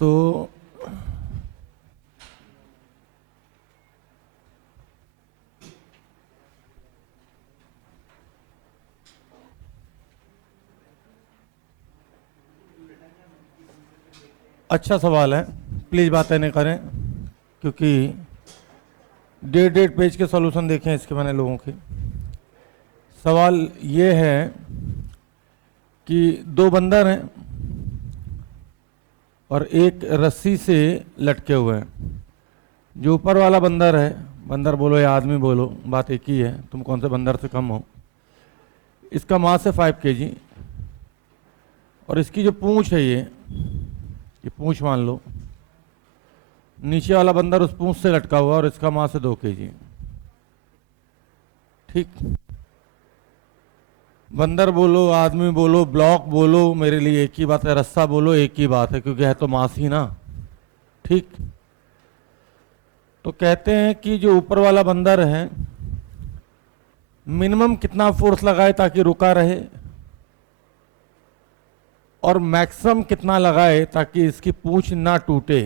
तो अच्छा सवाल है, प्लीज़ बातें नहीं करें, क्योंकि 1.5 पेज के सॉल्यूशन देखे हैं इसके मैंने लोगों के। सवाल ये है कि दो बंदर हैं और एक रस्सी से लटके हुए हैं। जो ऊपर वाला बंदर है, बंदर बोलो या आदमी बोलो, बात एक ही है, तुम कौन से बंदर से कम हो। इसका मास है 5 kg और इसकी जो पूंछ है ये पूंछ मान लो, नीचे वाला बंदर उस पूंछ से लटका हुआ और इसका मास है 2 kg। ठीक, बंदर बोलो, आदमी बोलो, ब्लॉक बोलो, मेरे लिए एक ही बात है, रस्सा बोलो एक ही बात है, क्योंकि है तो मास ही ना। ठीक, तो कहते हैं कि जो ऊपर वाला बंदर है मिनिमम कितना फोर्स लगाए ताकि रुका रहे, और मैक्सिमम कितना लगाए ताकि इसकी पूंछ ना टूटे।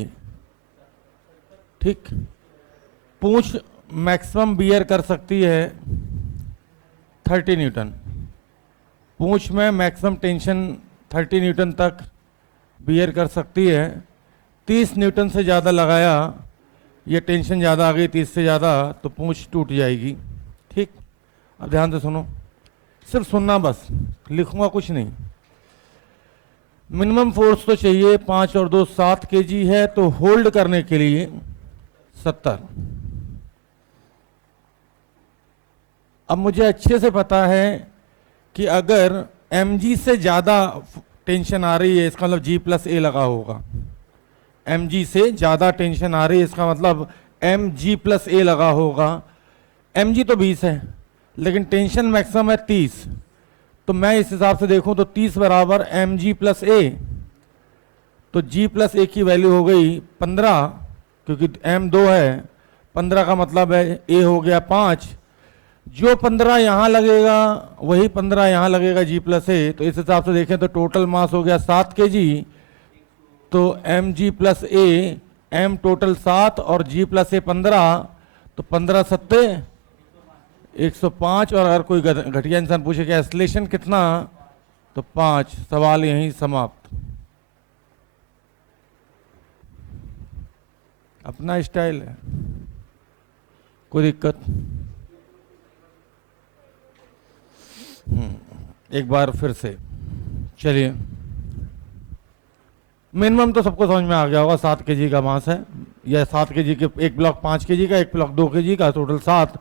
ठीक, पूंछ मैक्सिमम बियर कर सकती है 30 न्यूटन। पूंछ में मैक्सिमम टेंशन 30 न्यूटन तक बियर कर सकती है। 30 न्यूटन से ज़्यादा लगाया, ये टेंशन ज़्यादा आ गई 30 से ज़्यादा, तो पूंछ टूट जाएगी। ठीक, अब ध्यान से सुनो, सिर्फ सुनना बस, लिखूंगा कुछ नहीं। मिनिमम फोर्स तो चाहिए 5 और 2 7 kg है, तो होल्ड करने के लिए 70। अब मुझे अच्छे से पता है कि अगर mg से ज़्यादा टेंशन आ रही है, इसका मतलब G+A लगा होगा। mg से ज़्यादा टेंशन आ रही है, इसका मतलब mg+A लगा होगा। mg तो 20 है, लेकिन टेंशन मैक्सिमम है 30, तो मैं इस हिसाब से देखूं तो 30 बराबर mg+A, तो G+A की वैल्यू हो गई 15, क्योंकि m 2 है, 15 का मतलब है A हो गया 5। जो 15 यहाँ लगेगा वही 15 यहाँ लगेगा G+A, तो इस हिसाब से देखें तो टोटल मास हो गया 7 kg। तो mg+A, m टोटल 7 और G+A 15, तो 15 सत्ते 105। और अगर कोई घटिया इंसान पूछे कि एक्सेलरेशन कितना, तो 5। सवाल यहीं समाप्त। अपना स्टाइल है, कोई दिक्कत। एक बार फिर से चलिए, मिनिमम तो सबको समझ में आ गया होगा, 7 kg का मास है, या 7 kg के एक ब्लॉक 5 kg का, एक ब्लॉक 2 kg का, टोटल 7,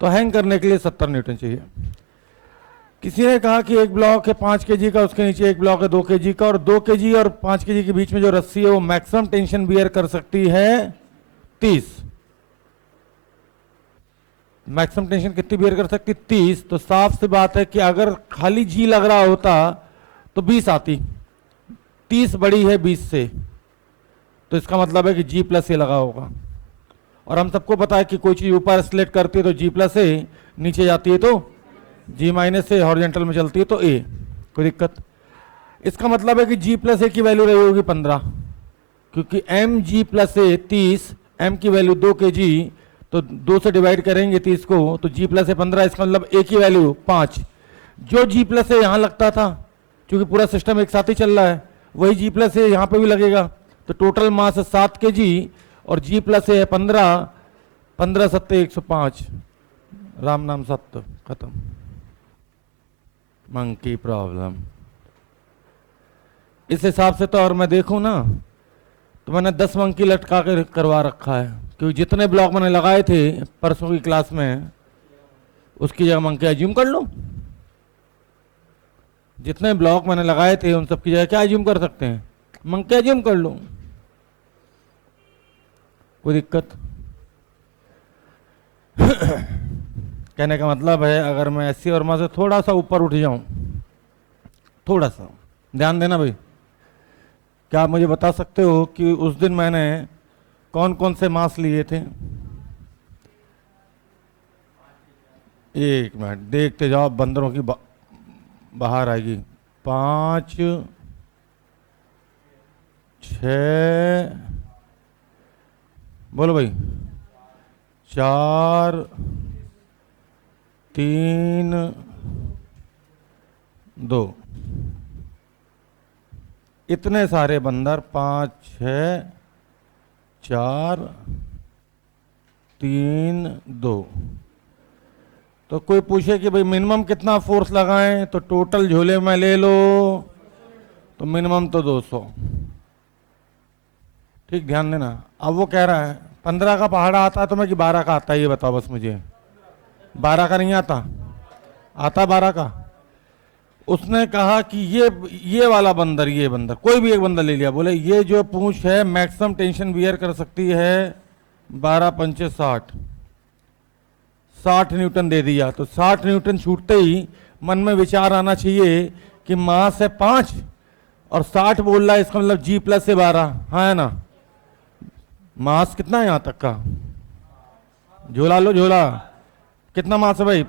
तो हैंग करने के लिए 70 न्यूटन चाहिए। किसी ने कहा कि एक ब्लॉक है 5 kg का, उसके नीचे एक ब्लॉक है 2 kg का, और 2 kg और 5 kg के बीच में जो रस्सी है वो मैक्सिमम टेंशन बियर कर सकती है 30। मैक्सिमम टेंशन कितनी बियर कर सकती, 30। तो साफ सी बात है कि अगर खाली जी लग रहा होता तो 20 आती, 30 बड़ी है 20 से, तो इसका मतलब है कि G+A लगा होगा। और हम सबको पता है कि कोई चीज ऊपर एक्सेलरेट करती है तो G+A, नीचे जाती है तो G-, हॉरिजॉन्टल में चलती है तो A। कोई दिक्कत? इसका मतलब है कि G+A की वैल्यू रही होगी 15, क्योंकि mg+A 30, m की वैल्यू 2 kg, तो 2 से डिवाइड करेंगे 30 को, तो G+A 15, इसका मतलब A की वैल्यू 5। जो G+A यहाँ लगता था, क्योंकि पूरा सिस्टम एक साथ ही चल रहा है, वही G+A यहाँ पे भी लगेगा, तो टोटल मास है 7 kg और G+A है 15। 15 सत्ते 105, राम नाम सत्य, खत्म। Monkey problem. इस हिसाब से तो और मैं देखूं ना, तो मैंने 10 मंकी लटका कर करवा रखा है, क्योंकि जितने ब्लॉक मैंने लगाए थे परसों की क्लास में, उसकी जगह मंकी एज्यूम कर लो। जितने ब्लॉक मैंने लगाए थे उन सब की जगह क्या एज्यूम कर सकते हैं, मंकी एज्यूम कर लो। कोई दिक्कत? कहने का मतलब है, अगर मैं एससी वर्मा से थोड़ा सा ऊपर उठ जाऊं, थोड़ा सा ध्यान देना भाई, क्या आप मुझे बता सकते हो कि उस दिन मैंने कौन कौन से मास लिए थे? एक मिनट देखते जाओ, बंदरों की बाहर आएगी। 5 6, बोलो भाई, 4, 3, 2, इतने सारे बंदर 5, 6, 4, 3, 2। तो कोई पूछे कि भाई मिनिमम कितना फोर्स लगाएं, तो टोटल झोले में ले लो तो मिनिमम तो 200। ठीक, ध्यान देना। अब वो कह रहा है 15 का पहाड़ा आता है तुम्हें कि 12 का आता है, ये बताओ बस मुझे। 12 का नहीं आता? आता 12 का? उसने कहा कि ये वाला बंदर, ये बंदर, कोई भी एक बंदर ले लिया, बोले ये जो पूंछ है मैक्सिमम टेंशन बियर कर सकती है 12 पंचे 60, 60 न्यूटन दे दिया। तो 60 न्यूटन छूटते ही मन में विचार आना चाहिए कि मास है 5 और 60 बोल रहा है, इसका मतलब G प्लस से 12, हाँ है ना? मास कितना है यहां तक का? झोला लो, झोला कितना मास है भाई?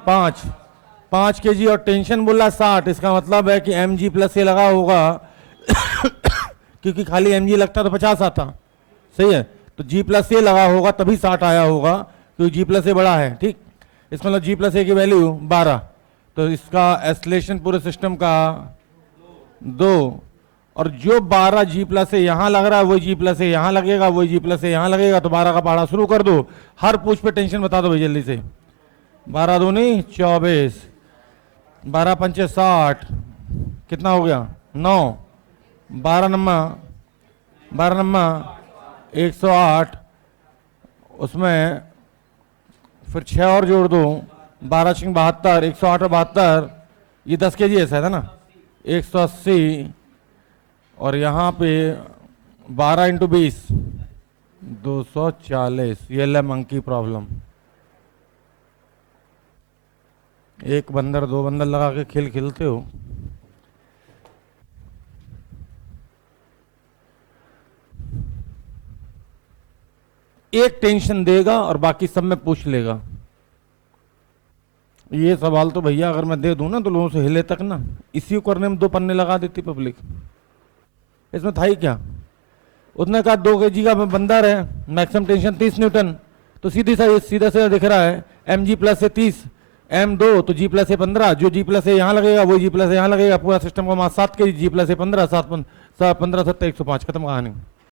5 kg और टेंशन बोल रहा है 60, इसका मतलब है कि mg प्लस से लगा होगा क्योंकि खाली mg लगता तो 50 आता, सही है? तो G प्लस से लगा होगा तभी 60 आया होगा, क्योंकि G प्लस से बड़ा है। ठीक, इसका मतलब G प्लस ए की वैल्यू 12, तो इसका एक्सेलरेशन पूरे सिस्टम का 2, और जो 12 G प्लस से यहाँ लग रहा है वही G प्लस से यहाँ लगेगा, वही G प्लस से यहाँ लगेगा, तो 12 का पहाड़ा शुरू कर दो। हर पूछ पे टेंशन बता दो भाई जल्दी से। 12 दूनी 24, 12 पंचे 60, कितना हो गया? 9, 12 नम्मा 108, उसमें फिर 6 और जोड़ दो, 12 छिंग 72, 108 और 72, ये 10 kg ऐसा है ना, 180, और यहाँ पे 12 इंटू 20, 240। ये ले मंकी प्रॉब्लम। एक बंदर 2 बंदर लगा के खेल खेलते हो। एक टेंशन देगा और बाकी सब में पूछ लेगा। ये सवाल तो भैया अगर मैं दे दूं ना तो लोगों से हिले तक ना, इसी को करने में 2 पन्ने लगा देती पब्लिक। इसमें था ही क्या? उसने कहा 2 kg का बंदर है, मैक्सिमम टेंशन 30 न्यूटन, तो सीधा से दिख रहा है mg प्लस से 30, m2 तो G प्लस से 15, जो G प्लस से यहाँ लगेगा वही G प्लस से यहाँ लगेगा। पूरा सिस्टम का मास 7 kg, G प्लस से 15, 7 15 7 105, खत्म कहानी।